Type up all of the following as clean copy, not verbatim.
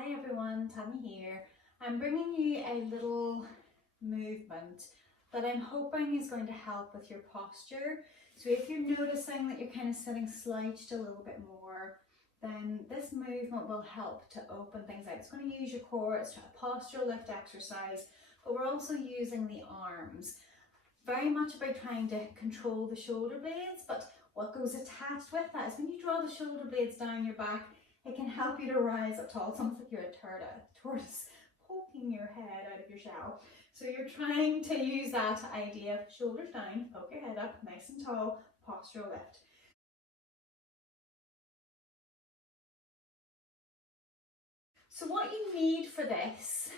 Hi everyone, Tanya here. I'm bringing you a little movement that I'm hoping is going to help with your posture. So if you're noticing that you're kind of sitting slouched a little bit more, then this movement will help to open things out. It's going to use your core, it's a postural lift exercise, but we're also using the arms. Very much about trying to control the shoulder blades, but what goes attached with that is when you draw the shoulder blades down your back, it can help you to rise up tall. It's almost like you're a tortoise poking your head out of your shell. So you're trying to use that idea of shoulders down, poke your head up, nice and tall, postural lift. So what you need for this,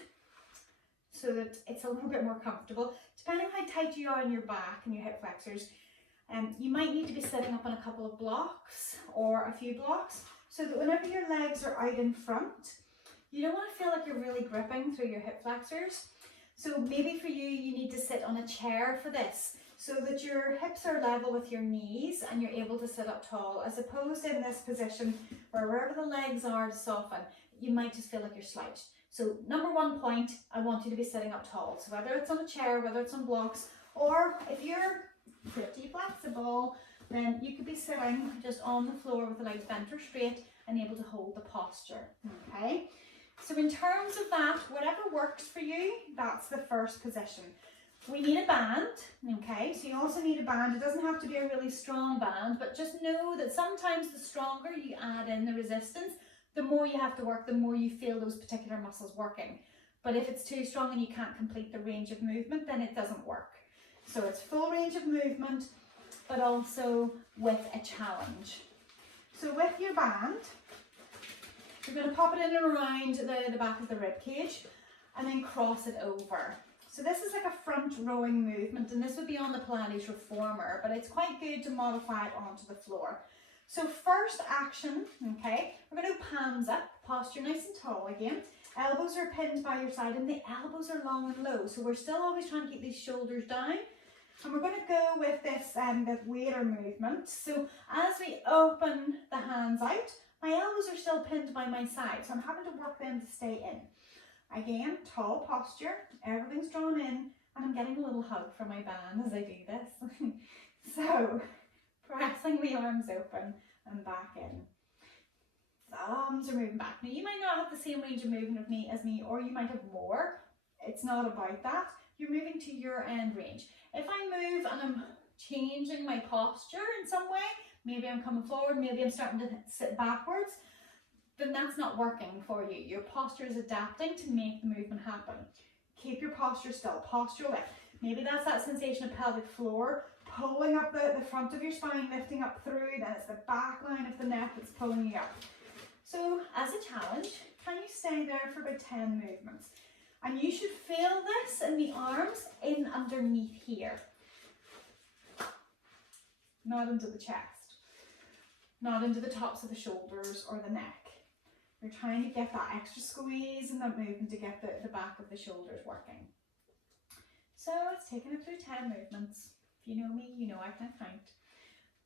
so that it's a little bit more comfortable, depending on how tight you are in your back and your hip flexors, you might need to be sitting up on a couple of blocks or a few blocks, so that whenever your legs are out in front, you don't want to feel like you're really gripping through your hip flexors. So maybe for you, you need to sit on a chair for this, so that your hips are level with your knees and you're able to sit up tall, as opposed in this position where wherever the legs are to soften, you might just feel like you're slouched. So number one point, I want you to be sitting up tall. So whether it's on a chair, whether it's on blocks, or if you're pretty flexible, then you could be sitting just on the floor with the legs bent or straight and able to hold the posture, okay? So in terms of that, whatever works for you, that's the first position. We need a band, okay? So you also need a band. It doesn't have to be a really strong band, but just know that sometimes the stronger you add in the resistance, the more you have to work, the more you feel those particular muscles working. But if it's too strong and you can't complete the range of movement, then it doesn't work. So it's full range of movement, but also with a challenge. So with your band, you're going to pop it in and around the back of the rib cage and then cross it over. So this is like a front rowing movement, and this would be on the Pilates reformer, but it's quite good to modify it onto the floor. So first action, okay, we're going to go palms up, posture nice and tall again. Elbows are pinned by your side and the elbows are long and low. So we're still always trying to keep these shoulders down. And we're going to go with this the waiter movement. So as we open the hands out, my elbows are still pinned by my side, so I'm having to work them to stay in. Again, tall posture, everything's drawn in, and I'm getting a little hug from my band as I do this. So, pressing the arms open and back in. The arms are moving back. Now, you might not have the same range of movement as me, or you might have more. It's not about that. You're moving to your end range. If I move and I'm changing my posture in some way, maybe I'm coming forward, maybe I'm starting to sit backwards, then that's not working for you. Your posture is adapting to make the movement happen. Keep your posture still, postural lift. Maybe that's that sensation of pelvic floor, pulling up the front of your spine, lifting up through, then it's the back line of the neck that's pulling you up. So as a challenge, can you stay there for about 10 movements? And you should feel this in the arms in underneath here. Not into the chest, not into the tops of the shoulders or the neck. You're trying to get that extra squeeze and that movement to get the back of the shoulders working. So it's taken it through 10 movements. If you know me, you know I can count.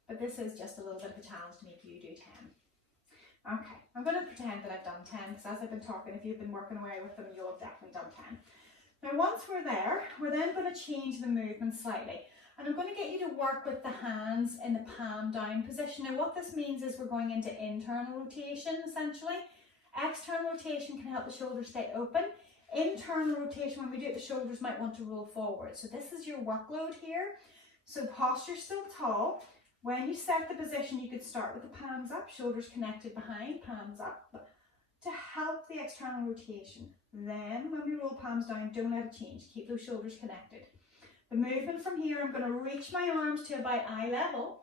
But this is just a little bit of a challenge to make you do 10. Okay, I'm going to pretend that I've done 10, because as I've been talking, if you've been working away with them, you'll have definitely done 10. Now once we're there, we're then going to change the movement slightly. And I'm going to get you to work with the hands in the palm down position. Now what this means is we're going into internal rotation essentially. External rotation can help the shoulders stay open. Internal rotation, when we do it, the shoulders might want to roll forward. So this is your workload here. So posture still tall. When you set the position, you could start with the palms up, shoulders connected behind, palms up, to help the external rotation. Then when we roll palms down, don't let it change. Keep those shoulders connected. The movement from here, I'm going to reach my arms to about eye level,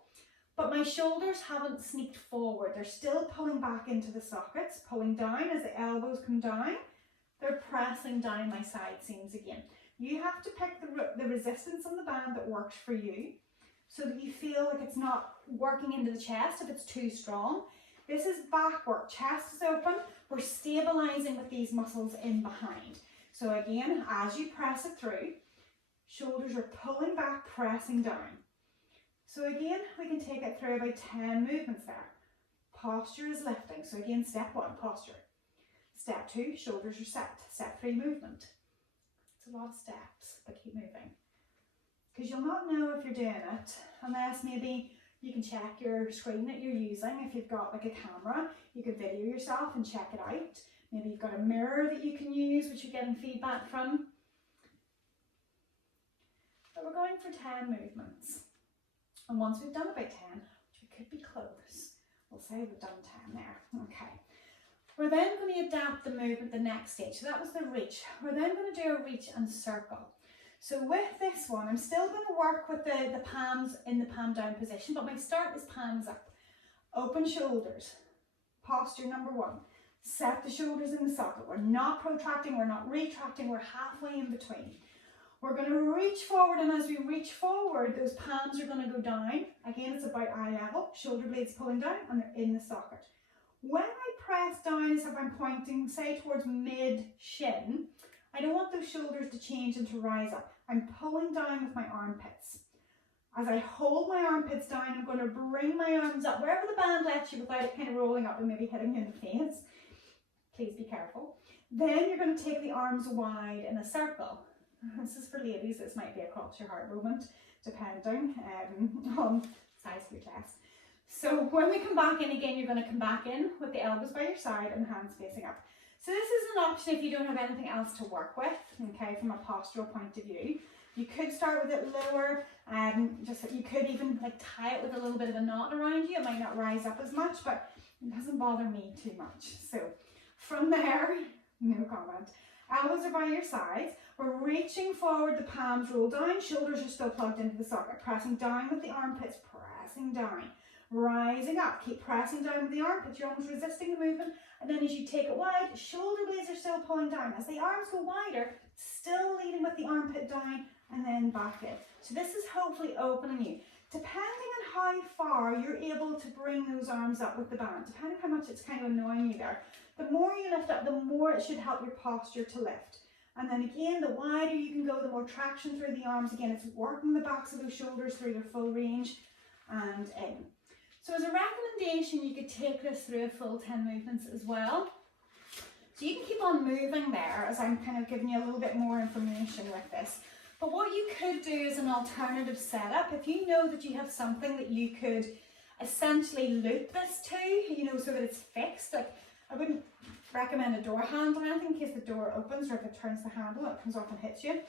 but my shoulders haven't sneaked forward. They're still pulling back into the sockets, pulling down as the elbows come down. They're pressing down my side seams again. You have to pick the resistance on the band that works for you, so that you feel like it's not working into the chest if it's too strong. This is back work. Chest is open. We're stabilizing with these muscles in behind. So again, as you press it through, shoulders are pulling back, pressing down. So again, we can take it through about 10 movements there. Posture is lifting. So again, step 1, posture. Step 2, shoulders are set. Step 3, movement. It's a lot of steps, but keep moving. Because you'll not know if you're doing it unless maybe you can check your screen that you're using. If you've got like a camera, you could video yourself and check it out. Maybe you've got a mirror that you can use, which you're getting feedback from. But we're going for 10 movements. And once we've done about 10, which we could be close, we'll say we've done 10 there. Okay. We're then going to adapt the movement the next stage. So that was the reach. We're then going to do a reach and circle. So with this one, I'm still going to work with the palms in the palm down position, but my start is palms up. Open shoulders. Posture number 1. Set the shoulders in the socket. We're not protracting, we're not retracting, we're halfway in between. We're going to reach forward, and as we reach forward, those palms are going to go down. Again, it's about eye level. Shoulder blades pulling down, and they're in the socket. When I press down as if I'm pointing, say, towards mid-shin, I don't want those shoulders to change and to rise up. I'm pulling down with my armpits. As I hold my armpits down, I'm going to bring my arms up wherever the band lets you without it kind of rolling up and maybe hitting you in the face. Please be careful. Then you're going to take the arms wide in a circle. This is for ladies, this might be a cross your heart moment, depending on size of your chest. So when we come back in again, you're going to come back in with the elbows by your side and hands facing up. So this is an option if you don't have anything else to work with, okay, from a postural point of view. You could start with it lower, you could even like tie it with a little bit of a knot around you. It might not rise up as much, but it doesn't bother me too much. So from there, no comment. Elbows are by your sides. We're reaching forward, the palms roll down, shoulders are still plugged into the socket, pressing down with the armpits, pressing down, rising up, keep pressing down with the armpits, you're almost resisting the movement, and then as you take it wide, shoulder blades are still pulling down. As the arms go wider, still leading with the armpit down, and then back in. So this is hopefully opening you. Depending on how far you're able to bring those arms up with the band, depending on how much it's kind of annoying you there, the more you lift up, the more it should help your posture to lift. And then again, the wider you can go, the more traction through the arms. Again, it's working the backs of those shoulders through their full range and in. So as a recommendation, you could take this through a full 10 movements as well. So you can keep on moving there as I'm kind of giving you a little bit more information with this. But what you could do as an alternative setup, if you know that you have something that you could essentially loop this to, you know, so that it's fixed, like I wouldn't recommend a door handle or anything in case the door opens, or if it turns the handle, it comes off and hits you.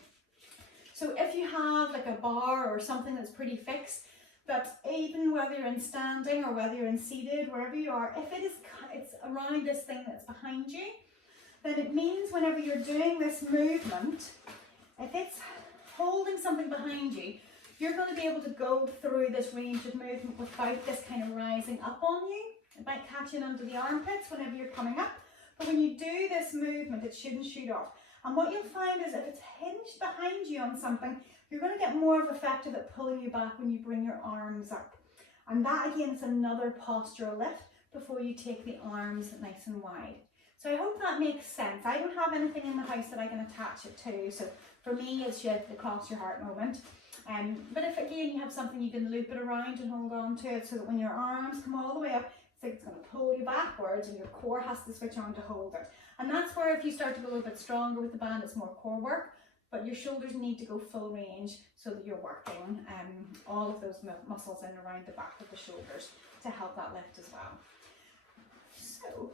So if you have like a bar or something that's pretty fixed, that even whether you're in standing or whether you're in seated, wherever you are, if it's around this thing that's behind you, then it means whenever you're doing this movement, if it's holding something behind you, you're going to be able to go through this range of movement without this kind of rising up on you. It might catch in under the armpits whenever you're coming up, but when you do this movement, it shouldn't shoot off. And what you'll find is if it's hinged behind you on something, you're going to get more of effect of it pulling you back when you bring your arms up. And that again is another postural lift before you take the arms nice and wide. So I hope that makes sense. I don't have anything in the house that I can attach it to. So for me, it's just the cross your heart moment. But if again you have something, you can loop it around and hold on to it so that when your arms come all the way up, it's going to pull you backwards and your core has to switch on to hold it. And that's where if you start to go a little bit stronger with the band, it's more core work, but your shoulders need to go full range so that you're working all of those muscles in around the back of the shoulders to help that lift as well. So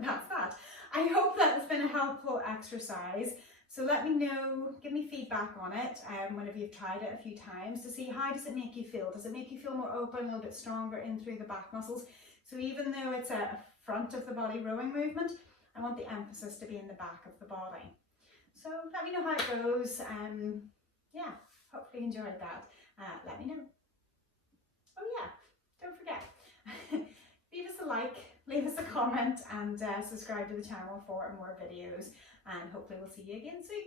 that's that. I hope that has been a helpful exercise. So let me know, give me feedback on it whenever you've tried it a few times to see how does it make you feel. Does it make you feel more open, a little bit stronger in through the back muscles? So even though it's a front of the body rowing movement, I want the emphasis to be in the back of the body. So let me know how it goes. Yeah, hopefully you enjoyed that. Let me know. Oh yeah, don't forget, leave us a like, leave us a comment and subscribe to the channel for more videos, and hopefully we'll see you again soon.